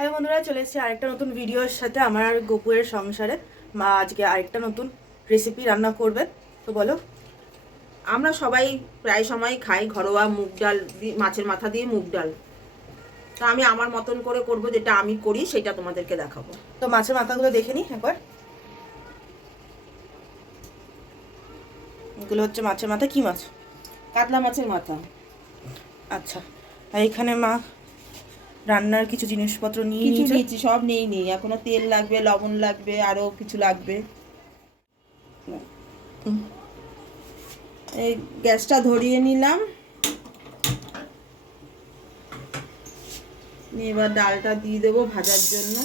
হ্যাঁ বন্ধুরা, চলে এসেছি আরেকটা নতুন ভিডিওর সাথে আমার আর গোপুরের সংসারে। মা আজকে আরেকটা নতুন রেসিপি রান্না করবে। তো বলো, আমরা সবাই প্রায় সময় খাই ঘরোয়া মুগ ডাল মাছের মাথা দিয়ে মুগ ডাল। তা আমি আমার মতন করে করব যেটা আমি করি, সেটা তোমাদেরকে দেখাবো। তো মাছের মাথাগুলো দেখে নিই একবার। এগুলো হচ্ছে মাছের মাথা, কি মাছ? কাতলা মাছের মাথা। আচ্ছা এখানে মা রান্নার কিছু জিনিসপত্র নিয়ে কিছু নিয়েছি। সব নেই নেই। এখনও তেল লাগবে লবণ লাগবে আরও কিছু লাগবে। এই গ্যাসটা ধরিয়ে নিলাম। এবার ডালটা দিয়ে দেবো ভাজার জন্য।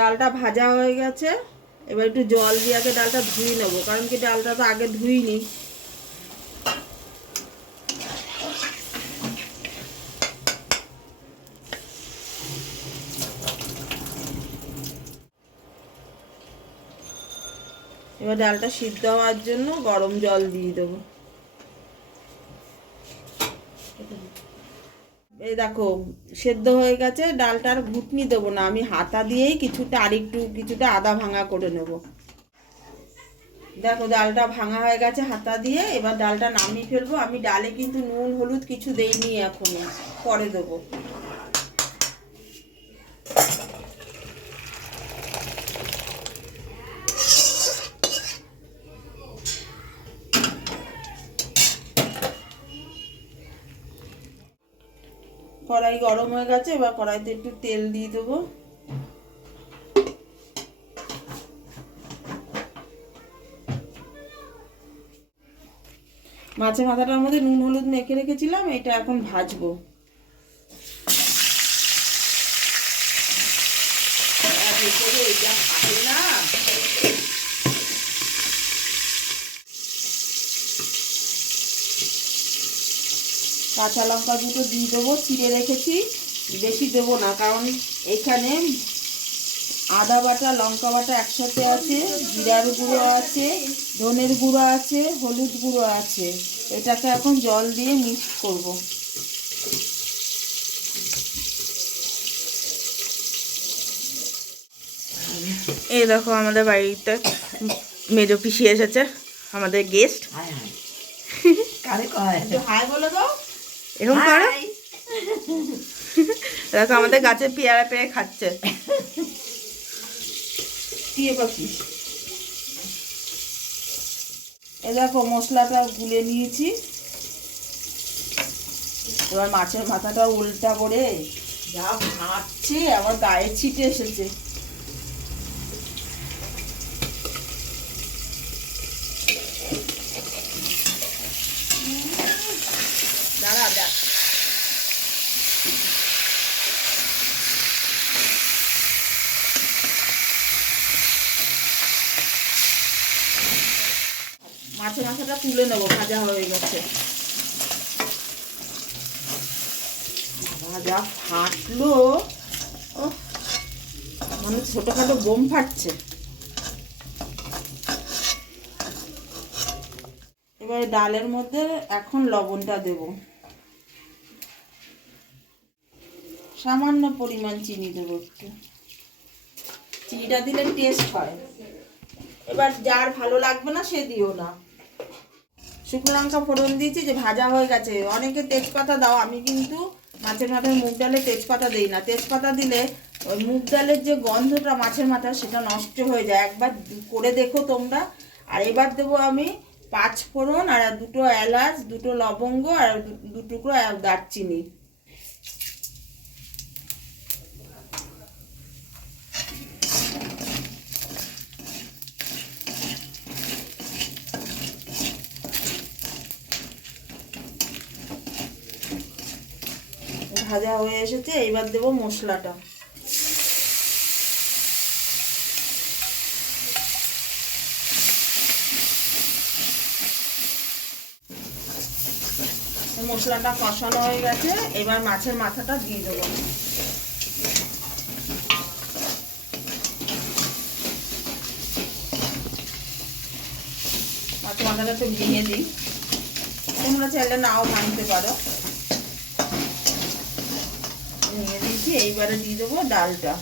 ডালটা ভাজা হয়ে গেছে, এবার একটু জল দিয়ে আগে ডালটা ধুয়ে নেব, কারণ কি ডালটা তো আগে ধুইনি। এবার ডালটা সিদ্ধ হওয়ার জন্য গরম জল দিয়ে দেবো। এই দেখো, সেদ্ধ হয়ে গেছে, ডালটার ঘুটনি দেবো না, আমি হাতা দিয়েই কিছুটা আরেকটু কিছুটা আদা ভাঙা করে নেব। দেখো, ডালটা ভাঙা হয়ে গেছে, হাতা দিয়ে, এবার ডালটা নামিয়ে ফেলব। আমি ডালে কিন্তু নুন, হলুদ কিছু দেইনি এখনও পরে দেবো। কড়াই গরম হয়ে গেছে, এবার কড়াইতে একটু তেল দিয়ে দেবো। মাছের মাথাটার মধ্যে নুন, হলুদ মেখে রেখেছিলাম, এটা এখন ভাজবো। না। কাঁচা লঙ্কা দুটো দিয়ে দেবো চিড়ে রেখেছি বেশি দেবো না কারণ এখানে আদা বাটা লঙ্কা বাটা একসাথে আছে জিরার গুঁড়ো আছে ধনের গুঁড়ো আছে হলুদ গুঁড়ো আছে। এটাকে এখন জল দিয়ে মিক্স করব। এই দেখো আমাদের বাড়িতে মেজো পিসি এসেছে আমাদের গেস্ট একটু হাই বলে দাও। এরকম করো। দেখো আমাদের গাছে পেয়ারা পেয়ে খাচ্ছে। টিয়ে পাখি এ দেখো মশলাটা গুলে নিয়েছি। এবার মাছের মাথাটা উল্টা করে যা ভাবছে আমার গায়ে ছিটে এসেছে দাঁড়া দেখ মাছের মাথাটা তুলে নেব, ভাজা হয়ে গেছে। ভাজা ফাটলো। মানে ছোটখাটো বোম ফাটছে। এবারে ডালের মধ্যে এখন লবণটা দেব। সামান্য পরিমাণ চিনি দেবো একটু। চিনিটা দিলে টেস্ট হয়। এবার যার ভালো লাগবে না সে দিও না। শুকনো লঙ্কা ফোড়ন দিয়েছি যে ভাজা হয়ে গেছে। অনেকে তেজপাতা দাও, আমি কিন্তু মাছের মাথায় মুগ ডালে তেজপাতা দিই না। তেজপাতা দিলে ওই মুগ ডালের যে গন্ধটা মাছের মাথায়, সেটা নষ্ট হয়ে যায়। একবার করে দেখো তোমরা। আর এবার দেবো আমি পাঁচ ফোড়ন আর দুটো এলাচ, দুটো লবঙ্গ আর দু- দু দারচিনি। ভাজা হয়ে এসেছে, এইবার দেব মশলাটা। মশলাটা কষানো হয়ে গেছে, এবার মাছের মাথাটা দিয়ে দেবো। মাছের মাথাটা একটু ভেঙে দিই। তোমরা চাইলে নাও ভাঙতে পারো। দিয়েছি এইবারে দিয়ে দেবো ডালটা।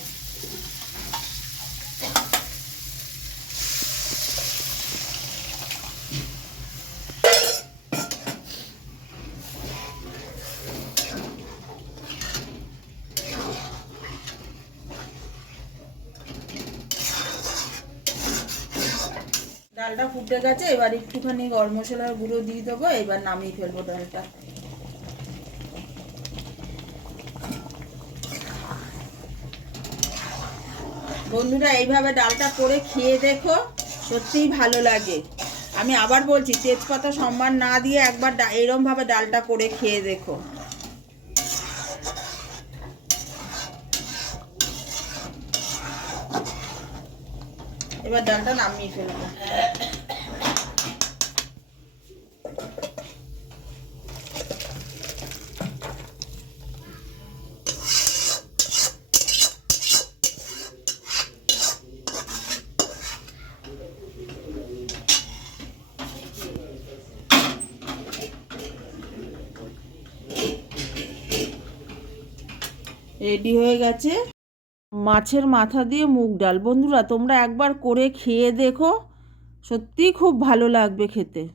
ডালটা ফুটে গেছে, এবার একটুখানি গরম মশলার গুঁড়ো দিয়ে দেবো, এবার নামিয়ে ফেলব ডালটা। বন্ধুরা, এইভাবে ডালটা করে খেয়ে দেখো, সত্যিই ভালো লাগে। আমি আবার বলছি, তেজপাতা সম্মান না দিয়ে একবার এরমভাবে ডালটা করে খেয়ে দেখো। এবার ডালটা নামিয়ে ফেলব। রেডি হয়ে গেছে। মাছের মাথা দিয়ে মুগ ডাল। বন্ধুরা, তোমরা একবার করে খেয়ে দেখো। সত্যিই খুব ভালো লাগবে খেতে।